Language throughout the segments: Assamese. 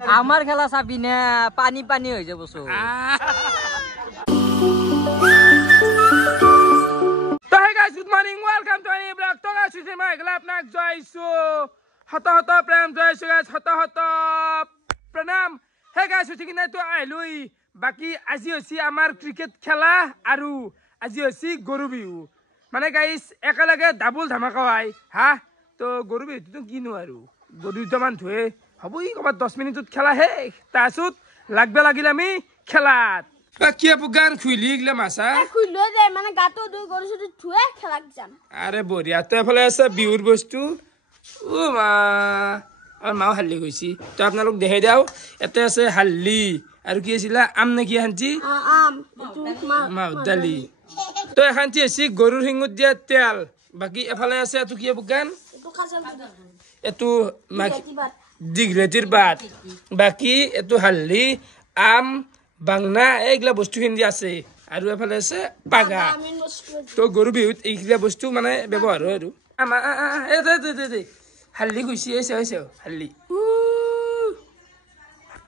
আমার খেলা চাবি না পানি পানি হয়ে যাব সব তো hey guys good morning welcome to any blog তো গাইস সুসে মাই গলা আপনাক জয়সু হত হত প্রেম জয়সু গাইস হত হত প্রণাম হে গাইস সুসে কিনা তো আইলুই বাকি আজি হইছি আমার ক্রিকেট খেলা আৰু আজি হইছি গরু বিহু মানে গাইস একেলগে ডাবল ধামাকা হয় হা তো গরু বিহু তো কিনো আৰু গরু দুটামান ধুয়ে হবই কবাত 10 মিনিটত খেলা শেষ তাছত লাগবে লাগিল আমি খেলাত কি আপু গান খুইলি গিলা মাছা খুইলো দে মানে গাটো দুই গরু শুধু ধুয়ে খেলাক যাম আরে বঢ়িয়া তো এফালে আছে বিহুৰ বস্তু ও মা আর মাও হাল্লি গৈছি তো আপোনালোক দেখাই দিও এতে আছে হাল্লি আৰু কি আছিল আম নে কি হাঞ্চি আম মাও দালি তো এখানটি আছে গৰুৰ হিঙত দিয়া তেল বাকি এফালে আছে এটো কি গান এটো দিগলেটিৰ বাত বাকি এটো হাল্লি আম বাংনা এইগিলা বস্তু হিন্দি আছে আৰু এফালে আছে পাগা তো গৰু বিহুত এইগিলা বস্তু মানে ব্যবহাৰ হয় আৰু হাল্লি গুছি আছে হাল্লি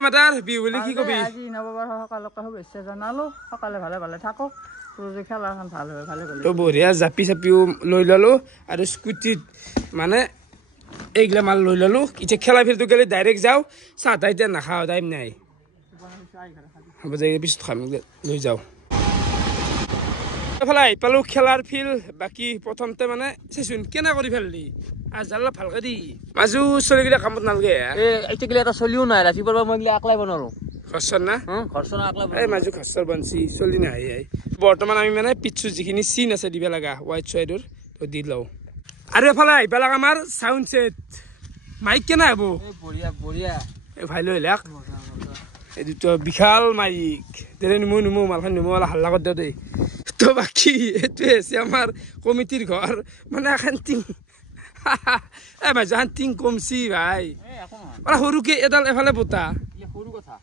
মাতাৰ বিহু বুলি কি কবি আজি নৱবৰ্ষ সকলকে শুভেচ্ছা জনালো সকলে ভালে ভালে থাকক পুরো খেলাখন ভাল হয় ভালে গ'ল তো বঢ়িয়া জাপি চাপিও লৈ ললো আৰু স্কুটিত মানে এইগিলা মাল লৈ ললো এতিয়া খেলা ফিল্ডটো গেলে ডাইৰেক্ট যাও চাহ তাহ এতিয়া নাখাওঁ টাইম নাই হ'ব যাই পিছত খাম লৈ যাওঁ এফালে আহি পালো খেলাৰ ফিল্ড বাকি প্ৰথমতে মানে চেচোন কেনে কৰি ফেললি আজাল ভালকে দি মাজু চলিগিলা কামত নালগে এইটা গিলা এটা চলিও নাই ৰাতিপুৱাৰ মই গিলা আকলাই বনালো খৰচৰ না ঘৰচনা আকলাই এই মাজু খৰচৰ বনছি চলি নাহি আহি বৰ্তমান আমি মানে পিছু যিখিনি চিন আছে দিব লগা হোৱাইট চাইডৰ তো দি লওঁ আৰু এফালে আহি পেলাক আমাৰ চাউণ্ড ছেট মাইক কেনে হ'ব বঢ়িয়া বঢ়িয়া এই ভাই লৈ লাক এই দুটো বিশাল মাইক তেনে নিমো মালখান নিমো অলপ হাল্লা কৰি দিওঁ দেই তো বাকী এইটোৱে আছে আমাৰ কমিটিৰ ঘৰ মানে এখন টিং এই মাজু এখন টিং কমছি ভাই সৰুকে এডাল এফালে বতা সৰু কথা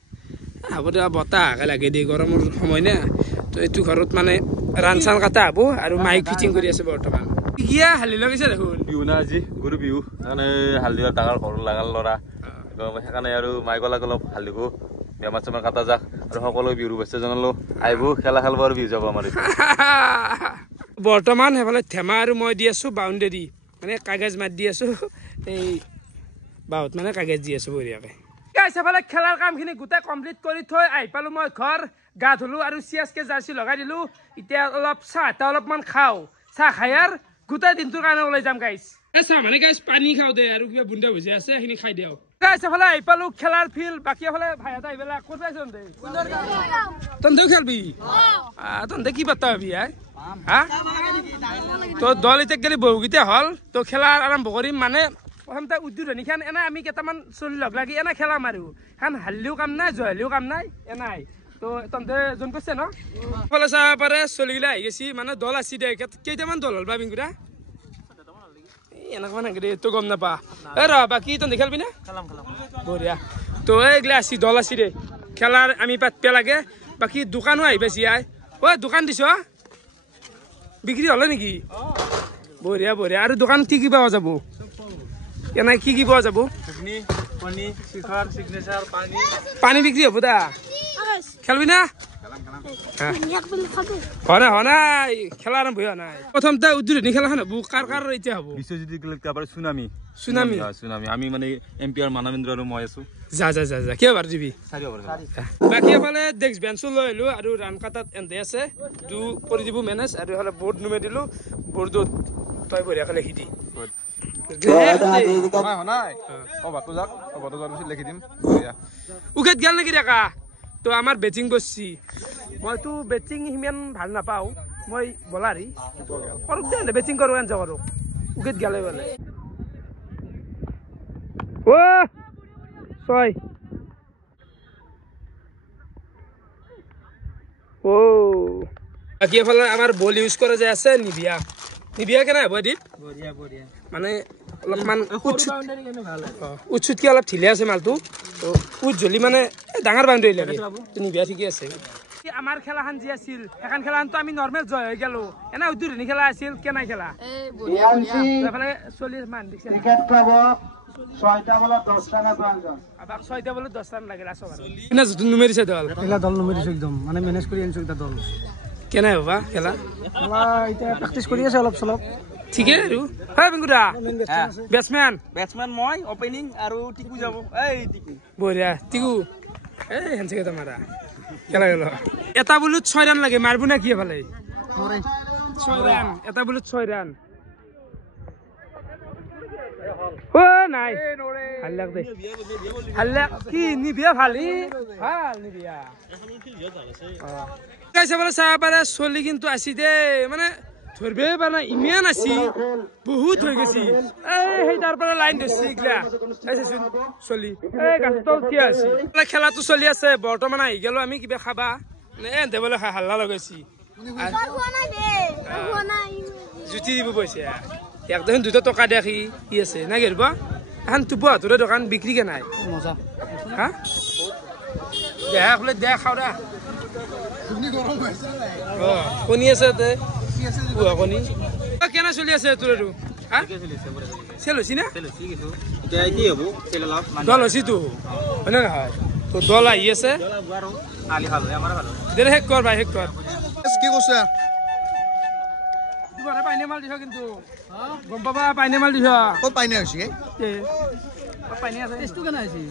হ'ব দে বতাহ লাগে দেই গৰমৰ সময় না তো এইটো ঘৰত মানে ৰান চান কাটা হ'ব আৰু মাইক ফিটিং কৰি আছে বৰ্তমান কিয়া হালি লগাইছে দেখোন বিহু না আজি গৰু বিহু সেইকাৰণে হালধি ডাঙৰ ঘৰ লাগাল ল'ৰা সেইকাৰণে আৰু মাইক লাগ অলপ হালধিকো বেমাৰ চেমাৰ কাটা যাক আৰু সকলো বিহুৰ শুভেচ্ছা জনালো আহিব খেলা খেলব আৰু বিহু যাব আমাৰ বৰ্তমান সেইফালে ধেমা আৰু মই দি আছো বাউণ্ডেৰী মানে কাগজ মাত দি আছো এই বাউত মানে কাগজ দি আছো বঢ়িয়াকে সেইফালে খেলাৰ কামখিনি গোটেই কমপ্লিট কৰি থৈ আহি পালো মই ঘৰ গা ধুলো আৰু চিয়াজকে জাৰ্চি লগাই দিলো এতিয়া অলপ চাহ এটা অলপমান খাওঁ চাহ খাই আৰু গোটেই দিনটোৰ কাৰণে ওলাই যাম গাইছ চাহ মানে গাইছ পানী খাওঁ দে আৰু কিবা বুন্দা ভুজি আছে সেইখিনি খাই দিওঁ গাইছ এফালে আহি পালো খেলাৰ ফিল্ড বাকী এফালে ভাইহঁত আহি পেলাই ক'ত পাইছ তন্দেও খেলবি তন্তে কি পাতা হবি হা তো দল এতিয়া গেলি বহুকেইটা হ'ল তো খেলা আৰম্ভ কৰিম মানে প্ৰথমতে উদ্বোধনী খান এনে আমি কেইটামান চলি লগ লাগি এনে খেলা মাৰো খান হাৰিলেও কাম নাই জয়লিও কাম নাই এনাই তো তন্তে যোন কৈছে ন ফলে চাব পাৰে চলিগিলা আহি গেছি মানে দল আছি দে কেইটামান দল হ'ল বা বিংকুৰা এনেকুৱা নাকি তো গম নাপা এই ৰ বাকী তন্তে খেলবি না বঢ়িয়া তো এইগিলা আছি দল আছি দে খেলাৰ আমি পাতিব লাগে বাকী দোকানো আহি পাইছি ঐ দোকান দিছ বিক্ৰী হ'লে নেকি বঢ়িয়া বঢ়িয়া আৰু দোকান কি কি পোৱা যাব কেনে কি পোৱা যাব পানী বিক্ৰী হ'ব দা খেলবি না নাই খেলা আৰম্ভ হোৱা নাই প্ৰথমতে উদ্বোধনী খেলাখন হ'ব কাৰ এতিয়া হ'ব বিশ্বজিৎ কাবাৰ সুনামি আমি মানে এম্পিয়াৰ মানৱেন্দ্ৰ আৰু মই আছো যা কিয় বাৰ দিবি বাকী এফালে ডেস্ক বেঞ্চো লৈ আহিলো আৰু ৰান কাটাত এন্ধে আছে দু কৰি দিব মেনেজ আৰু এফালে বৰ্ড নুমাই দিলো বৰ্ডত তই বঢ়িয়াকে লিখি দি উকেট গেল নেকি দেখা তো আমাৰ বেটিং বসছি মইতো বেটিং সিমান ভাল নাপাওঁ মই বলাৰী কৰক দে বেটিং কৰোঁ এনজয় কৰোঁ উকেট গেলে বোলে ছয় বাকী এফালে আমাৰ বল ইউজ কৰা যে আছে নিভিয়া কেনে হ'ব দীপ মানে অলপমান উৎসুতকে অলপ ঢিলে আছে মালটো তো উজ্জ্বলি মানে ডাঙৰ বাউণ্ডেৰী লাগে নিভিয়া ঠিকে আছে আমাৰ খেলাখন যি আছিল সেইখন খেলাখনতো আমি নৰ্মেল জয় হৈ গেলো এনে উদ্বোধনী খেলা আছিল কেনে খেলা চলি মান ছয়টা বলত 10 রান প্রয়োজন আবার 6টা বলে 10 রান লাগে লাস্ট ওভার না তুমি মেরিছে দল এলা দল নুমেরিছো একদম মানে ম্যানেজ কৰি আনছো এটা দল কেনে বাবা খেলা খেলা এটা প্ৰ্যাকটিস কৰি আছে অলপ চলপ ঠিকে আৰু হয় বেঙ্গুৰা ব্যাটসম্যান মই ওপেনিং আৰু টিকু যাব এই টিকু বঢ়িয়া টিকু এই হেনছে কেইটা মাৰা খেলা গেল এটা বলত 6 ৰান লাগে মাৰবো না কি ভালে নৰে 6 রান এটা বলত 6 রান ও নাই হাল্লাক দে হাল্লাক কি নিবিয়া ভালি ভাল নিবিয়া কাইছে বলে সাবারে চলি কিন্তু আসি দে মানে ধরবে বানা ইমান আসি বহুত হয়ে গেছি এই হেই তার পরে লাইন দিছি গলা আইছে চলি এই গাছ তো কি আছে খেলা তো চলি আছে বর্তমান আই গেল আমি কিবা খাবা নে এন্তে বলে হাল্লা লাগাইছি জুতি দিব পয়সা একদম 2 টাকা দেখি কি আছে না গেরবা এখন তুপা তোর দোকান বিক্রি কে নাই মজা হ্যাঁ দেখ বলে দেখ খাওয়া তুমি গরম হইছে না ও কোনি আছে তে কি আছে বুয়া কোনি কেনা চলি আছে তোর হ্যাঁ চেল হইছি না চেল ঠিক আছে এটা কি হবো চেল লাভ দল হইছি তো না না হয় তো দল আই আছে বারো আলি ভালো আমার ভালো দে হেক কর ভাই হেক কর কি কইছে তোমারে পাইনে মাল দিছ কিন্তু গম পাবা পাইনে মাল দিছ কত পাইনে হইছে এ পাইনে আছে টেস্টটো কেনে আছে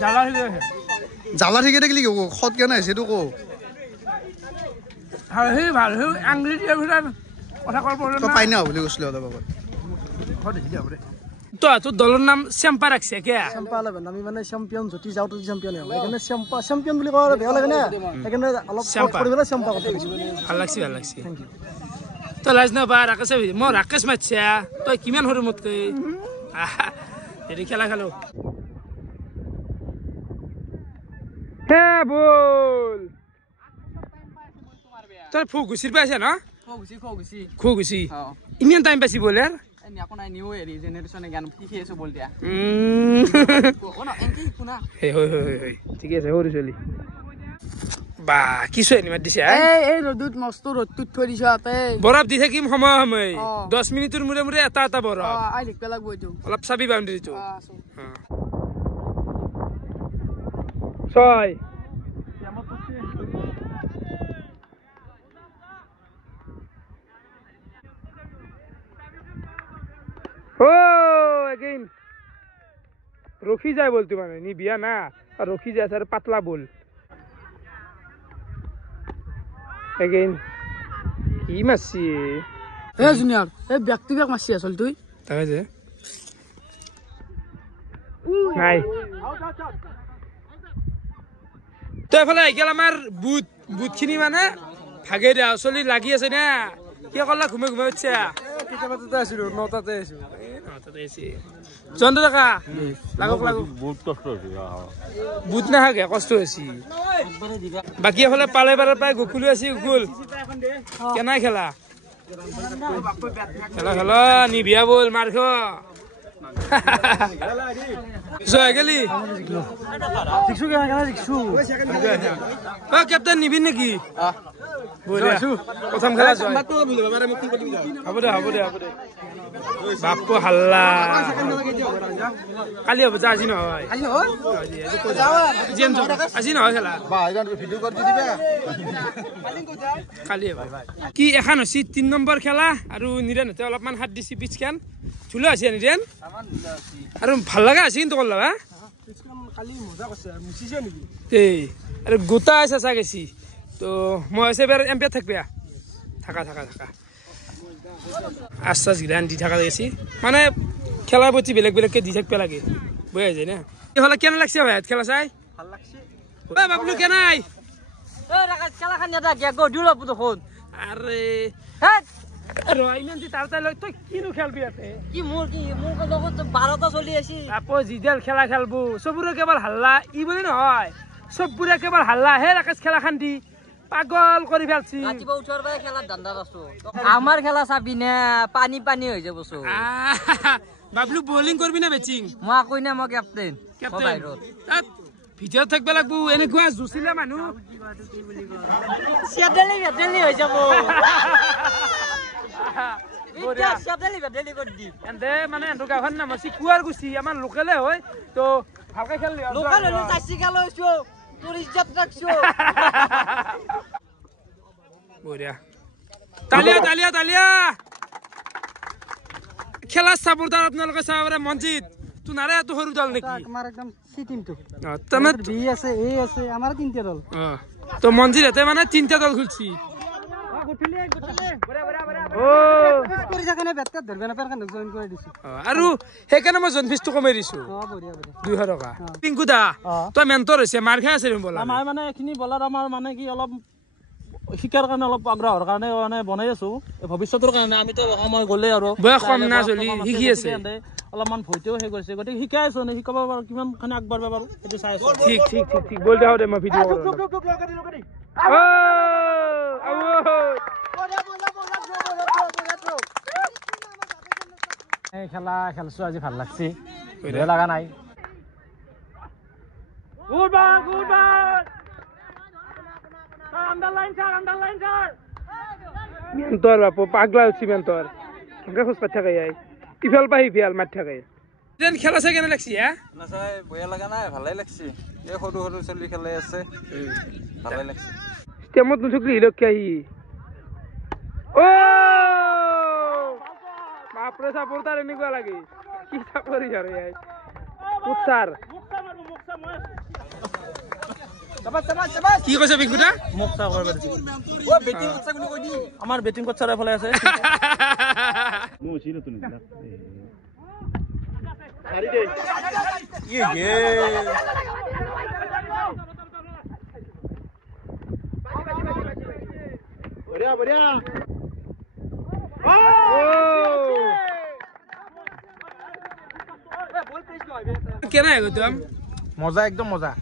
জালা হইলে জালা ঠিকে থাকিলি খত কেনে আছে তো কো ভাল হে আংলি দিয়া ভিতর কথা কল তো পাইনা বুলি কৈছিল অলপ আগত তো তোর দলের নাম শ্যাম্পা রাখছে কে চেম্পা লাগবে আমি মানে চ্যাম্পিয়ন যদি যাও তো চ্যাম্পিয়ন হয় এখানে চ্যাম্পিয়ন বুলি কওয়া বেয়া লাগে না এখানে অলপ চেম্পা। কৰি বেলা চেম্পা কথা ভাল লাগছে তো লাজ না বা ৰাকেশ মই ৰাকেশ মাতছা তই কিমান সৰু মোতকে হেৰি খেলা খেলো হে বল তোর ফু গুছির পাইছে না খু গুছি ইমান টাইম পাইছি বলে আর আকৌ নাই নিউ হেৰি জেনেৰেশ্যনে জ্ঞান কি খেয়েছো বল দিয়া হয় ঠিক আছে সৰু চলি বা কি চয় নিমাত দিছে এই ৰ'দত মস্ত ৰ'দটোত থৈ দিছ তাতে বৰফ দি থাকিম সময় 10 মিনিটৰ মূৰে মূৰে এটা বৰফ আই লিখব লাগব এইটো অলপ চাবি বাউণ্ডাৰীটো ছয় ও এগেইন রখি যায় বলতে মানে নি বিয়া না আর রখি যায় স্যার পাতলা বল এগেইন কি মাসি এ জুনিয়ৰ এই ব্যক্তিগত মাছি আসল তুই তাকে যে নাই তো এফালে আহি গেল আমাৰ বুটখিনি মানে ভাগে দিয়া চলি লাগি আছে না কি কলা ঘুমে উঠছে কেতিয়াবাতে আছিলো 9টাতে আছিলো চন্দ্ৰ ডেকা লাগক বহুত কষ্ট হৈছে বুট নাহাগে কষ্ট হৈছে বাকী এফালে পালে পালে পাই গকুলো আছে গকুল কেনাই খেলা খেলা নিভিয়া বল মাৰ খ জয় গেলি শিকছো কেনে শিকছো অ কেপ্টেইন নিবিন নেকি প্ৰথম খেলা জয় হ'ব দে বাপু হাল্লা কালি হ'ব যা আজি নহয় আজি নহয় খেলা কালি হ'ব কি এখন হৈছে 3 নম্বৰ খেলা আৰু নিৰেনহঁতে অলপমান হাত দিছে পিচখান ধুলো আছে নিৰেন আৰু ভাল লগা আছে কিন্তু কলা হা কালি মজা কৰছে মুছিছে নেকি এই আৰু গোটা আছে চা গেছি তো মই আছে এবাৰ এম্পিয়াৰ থাকবে থাকা আশ্বাস গিলান দি থাকা গেছি মানে খেলার প্রতি বেলেগকে দি থাকবে লাগে বুঝা যায় না হলে কেন লাগছে ভাই খেলা চাই ভাল লাগছে ও বাবলু কেনাই খেলা খান এটা গিয়া গধুল দেখোন আরে হেট ইমান দি তাড়াতাড়ি লগ তই কিনো খেলবি ইয়াতে কি মোৰ লগত 12টা চলি আছে আপো জিডেল খেলা খেলবো সবুরে কেবল হাল্লা ই বলি নহয় সবুরে কেবল হাল্লা হে রাকেশ খেলা খান দি পাগল কৰি ফেলছি ৰাতিপুৱা উঠাৰ পৰা খেলা ধান্দা আছো আমাৰ খেলা চাবি না পানী হৈ যাব চো বাবলু বোলিং কৰবি না বেচিং মই কই না মই কেপ্টেইন ভিতৰত থাকবে লাগবো এনেকুৱা জুচিলে মানুহ সেটেলি হৈ যাব এনে মানে এহেঁতৰ গাঁওখন নাম আছে কুৱাৰকুছি আমাৰ লোকেলে হয় তো ভালকে খেললি বঢ়িয়া তালিয়া তালিয়া তালিয়া খেলা সাপোৰ্টাৰ আপোনালোকে চাব পাৰে মনজিত তো নাৰে এত সৰু দল নেকি আমাৰ একদম সি টিমটো তোমাৰ বি আছে এ আছে আমাৰ তিনটা দল তো মনজিত এতে মানে তিনটা দল খুলছি কৰি থাকেনে বেটটা ধৰবে না পাৰখান জয়েন কৰি দিছো আৰু সেইকাৰণে মই জনফিজটো কমাই দিছো বঢ়িয়া বঢ়িয়া 200 টকা পিংকু দা তই মেন্টৰ হৈছে মাৰ খাই আছে বলা আমাৰ মানে এখিনি বলাৰ আমাৰ মানে কি অলপ শিকাৰ কাৰণে অলপ আগ্ৰহৰ কাৰণে মানে বনাই আছো ভৱিষ্যতৰ কাৰণে আমিতো সময় গ'লে আৰু বয়স কম না চলি শিকি আছে অলপমান ভয়তেও হে কৰিছে গতিকে শিকাই আছো নে শিকাব পাৰো কিমান খানে আগবাঢ়িব পাৰো সেইটো চাই আছো ঠিক ঠিক ঠিক ঠিক বল দাও দে মই ভিডিঅ' কৰো এই খেলা খেলছো আজি ভাল লাগছি বেয়া লাগা নাই good ball underline sir mentor বাপু পাগলা হচ্ছি মেন্টর কেমন খোঁজ পাঠ থাকে ইফাল পা ইফাল মাঠ থাকে যেন খেলা চাই কেনে লাগছি হ্যাঁ নাচাই বয়া লাগা নাই ভালেই লাগছি এই সৰু সৰু চলি খেলাই আছে ভালেই লাগছি ষ্টেমত নুঠুকলি হিলকে আহি ও বাপরে সাপোর্টার এনেকুৱা লাগে কি চাপৰি আৰু উৎসাৰ কি কৈছে বিকুটা মোক চা কৰিব দিছি ও বেটিং কোচা কোনি কৈ দি আমাৰ বেটিং কোচাৰ এফালে আছে মো চিলো তুমি আৰি দে ইয়ে বঢ়িয়া বঢ়িয়া কেনে গতম মজা একদম মজা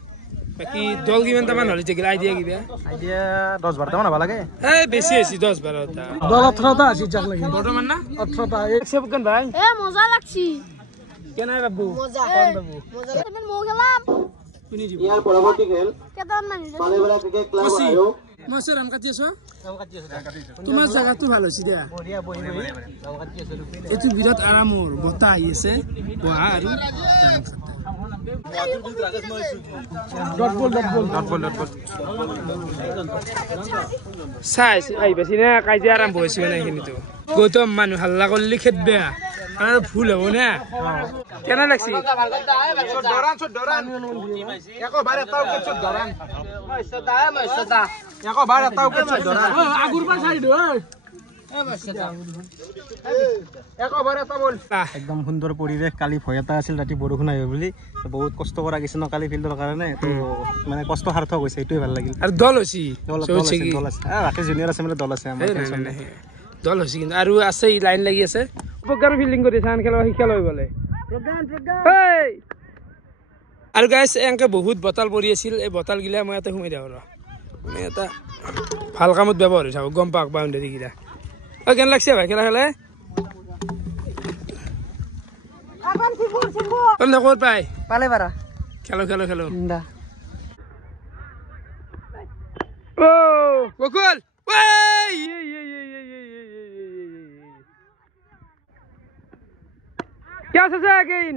বাকি দল কিমানটামান হলি যে আইডিয়া কিবা আইডিয়া 10-12 টা মান হ'ব লাগে এই বেছি আছে 10-12টা দল 18টা আছে যাক লাগি বৰ্তমান না 18টা এক সেবকন ভাই এ মজা লাগছি কেনে বাবু মজা তুমি মো খেলাম শুনি দিব ইয়াৰ পৰৱৰ্তী খেল কেতন মানি পালেবেলা ক্ৰিকেট ক্লাব আৰু মাছে ৰান কাটি আছো তোমাৰ জায়গাটো ভাল হৈছে দিয়া বঢ়িয়া বঢ়িয়া এইটো বিৰাট আৰামৰ বতাহ আহি আছে বহা আৰু চাই আহিবাছি না কাজিয়া আৰম্ভ হৈছে মানে এইখিনিতো গৌতম মানুহ হাল্লা কৰিলে খেদবে আৰু ভুল হ'ব না কেনে লাগছি একদম সুন্দৰ পৰিৱেশ কালি ভয় এটা আছিল ৰাতি বৰষুণ আহিব বুলি বহুত কষ্ট কৰা গৈছে ন কালি ফিল্ডৰ কাৰণে তো মানে কষ্ট সাৰ্থক হৈছে এইটোৱে ভাল লাগিল আৰু দল হৈছে দল আছে ৰাকেশ জুনিয়ৰ আছে মানে দল আছে আমাৰ দল হৈছে কিন্তু আৰু আছে লাইন লাগি আছে উপকাৰ ফিল্ডিং কৰি চান খেলা শিক্ষা লৈ গ'লে আৰু গাইছ এনেকে বহুত বটাল পৰি আছিল এই বটাল গিলা মই ইয়াতে সোমাই দিওঁ আৰু মানে এটা ভাল কামত ব্যৱহাৰ হৈ থাকোঁ গম পাওক বাউণ্ডেৰী গিলা কেনে লাগছে ভাই খেলা খেলে ক'ত পাই পালে পাৰা খেলো খেলো খেলো দা ও গকুল क्या আছে again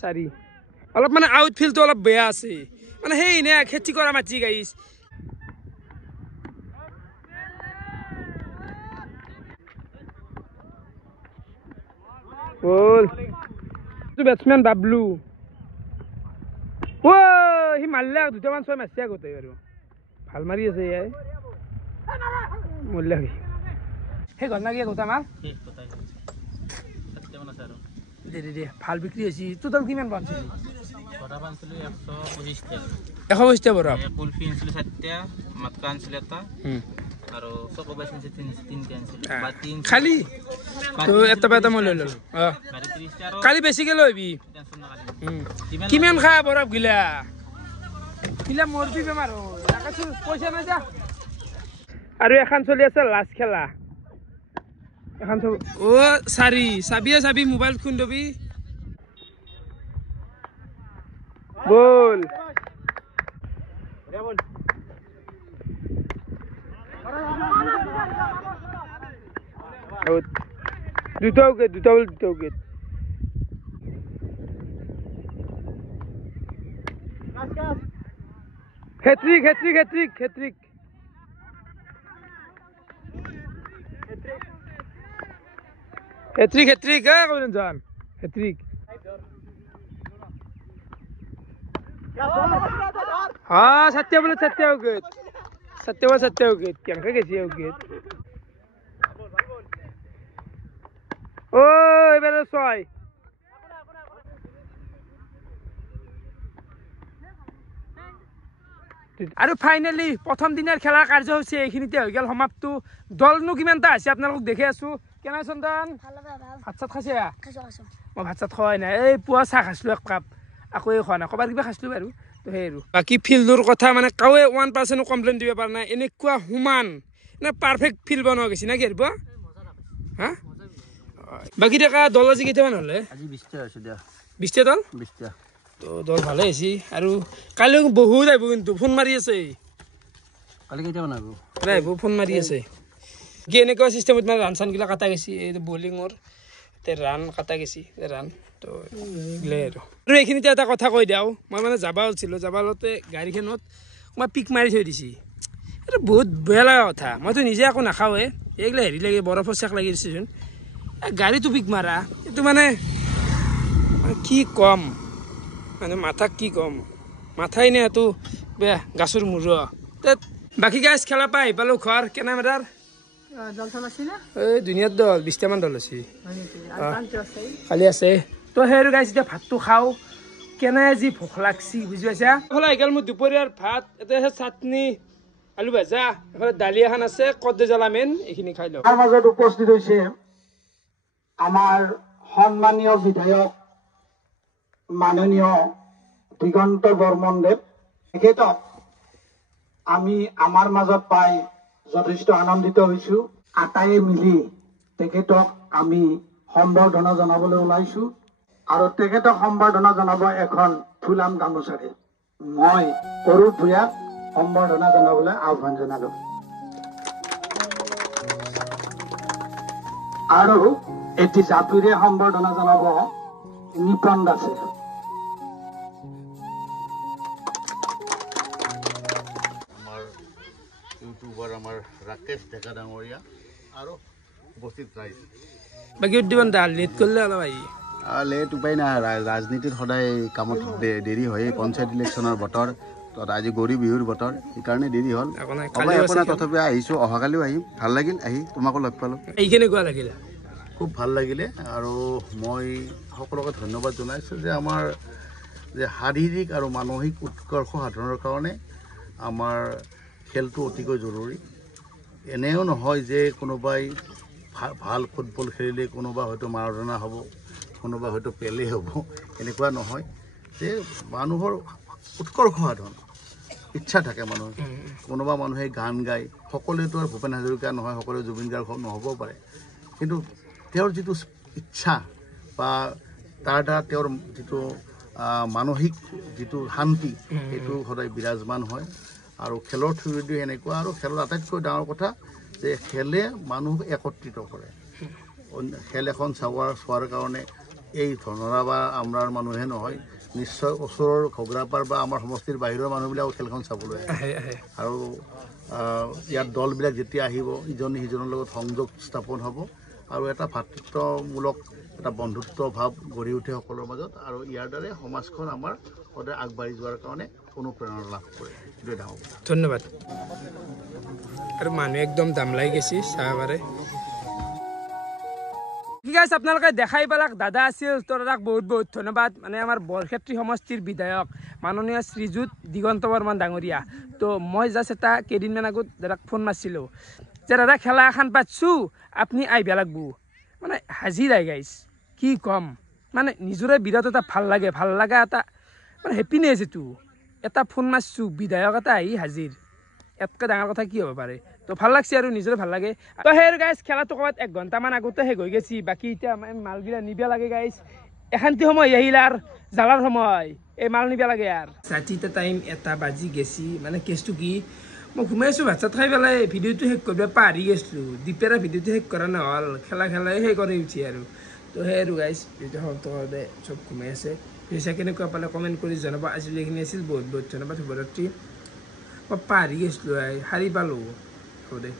সরি অলপ মানে আউটফিল্ডটো অলপ বেয়া আছে মানে হেই নে খেতি কৰা মাটি গাইছ বল তো ব্যাটসম্যান বাবলু ও হি মাৰলা দুটামান ছয় মাৰছে আগতে আৰু ভাল মাৰি আছে ইয়াই মল্লা হে গন্না কি কথা মাল দে দে দে ভাল বিক্রি হৈছে টোটাল কিমান পাইছিলি বড়া পাঁচলি 125 125 বড়া কুলফি আনছিল 7টা মাতকা আনছিল এটা আৰু চকোবাইছ আনছিল 3টা আনছিল বা 3 খালি তো এটা বেটা মই লৈ ললো কালি বেছিকে লইবি কিমান খা বৰফ গিলা গিলা মৰবি বেমাৰ হয় তাকাছো পইচা নাই যা আৰু এখন চলি আছে লাষ্ট খেলা এখন ও সারি সাবিয়া সাবি মোবাইল খুন্দবি বল আউট দুটা উইকেট দুটা বল দুটা wicket hattrick hattrick hattrick hattrick hattrick hattrick Kabiranjan hattrick সাতটা বলে চাৰটা উইকেট সাতটা বলে চাৰটা উইকেট কেনকে গেছি উইকেট ও এবাৰে 6 আৰু ফাইনালি প্ৰথম দিনৰ খেলাৰ কাৰ্যসূচী এইখিনিতে হৈ গ'ল সমাপ্ত দলনো কিমানটা আছে আপোনালোক দেখি আছো কেনে চন্দন ভাত চাত খাইছে মই ভাত চাত খোৱাই নাই এই পুৱা চাহ খাইছিলোঁ এক কাপ আকৌ এই খোৱা নাই ক'ৰবাত কিবা খাইছিলোঁ বাৰু তো সেই আৰু বাকী ফিল্ডৰ কথা মানে কাৱে 1% কমপ্লেইন দিব পৰা নাই এনেকুৱা সমান মানে পাৰফেক্ট ফিল্ড বনোৱা গৈছে না কি আৰু হা বাকী দেখা দল আজি কেইটামান হ'লে আজি 20টা হৈছে দিয়া 20টা দল 20টা তো দল ভালে হৈছে আৰু কালি বহুত আহিব কিন্তু ফোন মাৰি আছে কালি কেইটামান আহিব ফোন মাৰি আছে কি এনেকুৱা চিষ্টেমত মানে ৰান চানগিলা কাটা গৈছে এই বলিঙৰ ৰান কাটা গৈছে ৰান তো এইগিলাই আৰু এইখিনিতে এটা কথা কৈ দিওঁ মই মানে যাব ওলছিলোঁ যাব ওলতে গাড়ীখনত মই পিক মাৰি থৈ দিছে এইটো বহুত বেয়া লগা কথা মইতো নিজে একো নাখাওঁৱে এইগিলা হেৰি লাগে বৰফৰ চেক লাগি দিছেচোন গাড়ীটো পিক মাৰা এইটো মানে কি কম মানে মাথাক কি কম মাথাই নে এইটো বেয়া গাছৰ মূৰা বাকী গাছ খেলা পাই আহি পালোঁ ঘৰ কেনে মেটাৰ দল চল আছিলে এই দুনিয়াত দল 20টামান দল আছে খালি আছে তো সেই আৰু গাইছ এতিয়া ভাতটো খাওঁ কেনে যি ভোক লাগছি বুজি পাইছা এইফালে আহি গ'ল মোৰ দুপৰীয়াৰ ভাত এটা আছে চাটনি আলু ভাজা এইফালে দালি এখন আছে কদে জ্বালা মেইন এইখিনি খাই লওঁ তাৰ মাজত উপস্থিত হৈছে আমাৰ সন্মানীয় বিধায়ক মাননীয় দিগন্ত বৰ্মনদেৱ তেখেতক আমি আমাৰ মাজত পাই যথেষ্ট আনন্দিত হৈছোঁ আটাইয়ে মিলি তেখেতক আমি সম্বৰ্ধনা জনাবলৈ ওলাইছোঁ আৰু তেখেতক সম্বৰ্ধনা জনাব এখন ফুলাম গামোচাৰে মই অৰুপ ভূঞাক সম্বৰ্ধনা জনাবলৈ আহ্বান জনালোঁ আৰু এটি জাপিৰে সম্বৰ্ধনা জনাব নিপন দাসে ইউটিউবাৰ আমাৰ ৰাকেশ ডেকা ডাঙৰীয়া আৰু উপস্থিত ৰাইজ বাকী উদ্দীপন দা লেট কৰিলে অলপ আহি লেট উপায় নাই ৰাজনীতিত সদায় কামত দেৰি হয় পঞ্চায়ত ইলেকশ্যনৰ বতৰ আজি গৰু বিহুৰ বতৰ সেইকাৰণে দেৰি হ'ল আপোনাৰ তথাপি আহিছোঁ অহাকালিও আহিম ভাল লাগিল আহি তোমাকো লগ পালোঁ এইখিনি কোৱা লাগিলে খুব ভাল লাগিলে আৰু মই সকলোকে ধন্যবাদ জনাইছোঁ যে আমাৰ যে শাৰীৰিক আৰু মানসিক উৎকৰ্ষ সাধনৰ কাৰণে আমাৰ খেলটো অতিকৈ জৰুৰী এনেও নহয় যে কোনোবাই ভাল ফুটবল খেলিলে কোনোবা হয়তো মাৰাডোনা হ'ব কোনোবা হয়তো পেলে হ'ব এনেকুৱা নহয় যে মানুহৰ উৎকৰ্ষ সাধন ইচ্ছা থাকে মানুহৰ কোনোবা মানুহে গান গায় সকলোৱেতো আৰু ভূপেন হাজৰিকা নহয় সকলোৱে জুবিন গাৰ্গ নহ'ব পাৰে কিন্তু তেওঁৰ যিটো ইচ্ছা বা তাৰ দ্বাৰা তেওঁৰ যিটো মানসিক যিটো শান্তি সেইটো সদায় বিৰাজমান হয় আৰু খেলৰ থ্ৰুৱেদি এনেকুৱা আৰু খেলৰ আটাইতকৈ ডাঙৰ কথা যে খেলে মানুহক একত্ৰিত কৰে খেল এখন চোৱাৰ কাৰণে এই ধনৰা বা আমৰাৰ মানুহে নহয় নিশ্চয় ওচৰৰ ঘগ্ৰাপাৰ বা আমাৰ সমষ্টিৰ বাহিৰৰ মানুহবিলাকো খেলখন চাবলৈ আহে আৰু ইয়াত দলবিলাক যেতিয়া আহিব ইজনে সিজনৰ লগত সংযোগ স্থাপন হ'ব আৰু এটা ভাতৃত্বমূলক এটা বন্ধুত্ব ভাৱ গঢ়ি উঠে সকলোৰে মাজত আৰু ইয়াৰ দ্বাৰাই সমাজখন আমাৰ সদায় আগবাঢ়ি যোৱাৰ কাৰণে অনুপ্ৰেৰণা লাভ কৰে এইটোৱে ডাঙৰ ধন্যবাদ আৰু মানুহ একদম দাম লাগি গৈছে চাহবাৰে ঠিক আছে আপোনালোকে দেখাই পেলাক দাদা আছিল তো দাদাক বহুত বহুত ধন্যবাদ মানে আমাৰ বৰক্ষেত্ৰী সমষ্টিৰ বিধায়ক মাননীয় শ্ৰীযুত দিগন্ত বৰ্মন ডাঙৰীয়া তো মই জাষ্ট এটা কেইদিনমান আগত দাদাক ফোন মাৰিছিলোঁ যে দাদা খেলা এখন পাতিছোঁ আপুনি আহিব লাগব মানে হাজিৰ আহি গাইছ কি কম মানে নিজৰে বিৰাট এটা ভাল লগা এটা মানে হেপিনেছ এইটো এটা ফোন মাৰিছোঁ বিধায়ক এটা আহি হাজিৰ ইয়াতকৈ ডাঙৰ কথা কি হ'ব পাৰে তো ভাল লাগছে আৰু নিজৰে ভাল লাগে তো সেই গাইছ খেলাটো ক'ৰবাত 1 ঘণ্টামান আগতে শেষ হৈ গৈছে বাকী এতিয়া মালগিলা নিব লাগে গাইছ এখান্তি সময় আহিল আৰু জ্বালাৰ সময় এই মাল নিব লাগে আৰু ৰাতিতে টাইম 1 বাজি গেছি মানে কেছটো কি মই ঘুমাই আছোঁ ভাত চাত খাই পেলাই ভিডিঅ'টো শেষ কৰিব পাহৰি গৈছিলোঁ দীপেৰা ভিডিঅ'টো শেষ কৰা নহ'ল খেলাই সেই কৰি উঠি আৰু তো সেই আৰু গাইজ ভিডিঅ'টো সমাপ্ত কৰোঁতে চব ঘুমাই আছে পিছে কেনেকুৱা পালে কমেণ্ট কৰি জনাব আজিলৈ এইখিনি আছিল বহুত বহুত ধন্যবাদ শুভৰাত্ৰি মই পাহৰি গৈছিলোঁ শাৰী পালোঁ হ'ব দে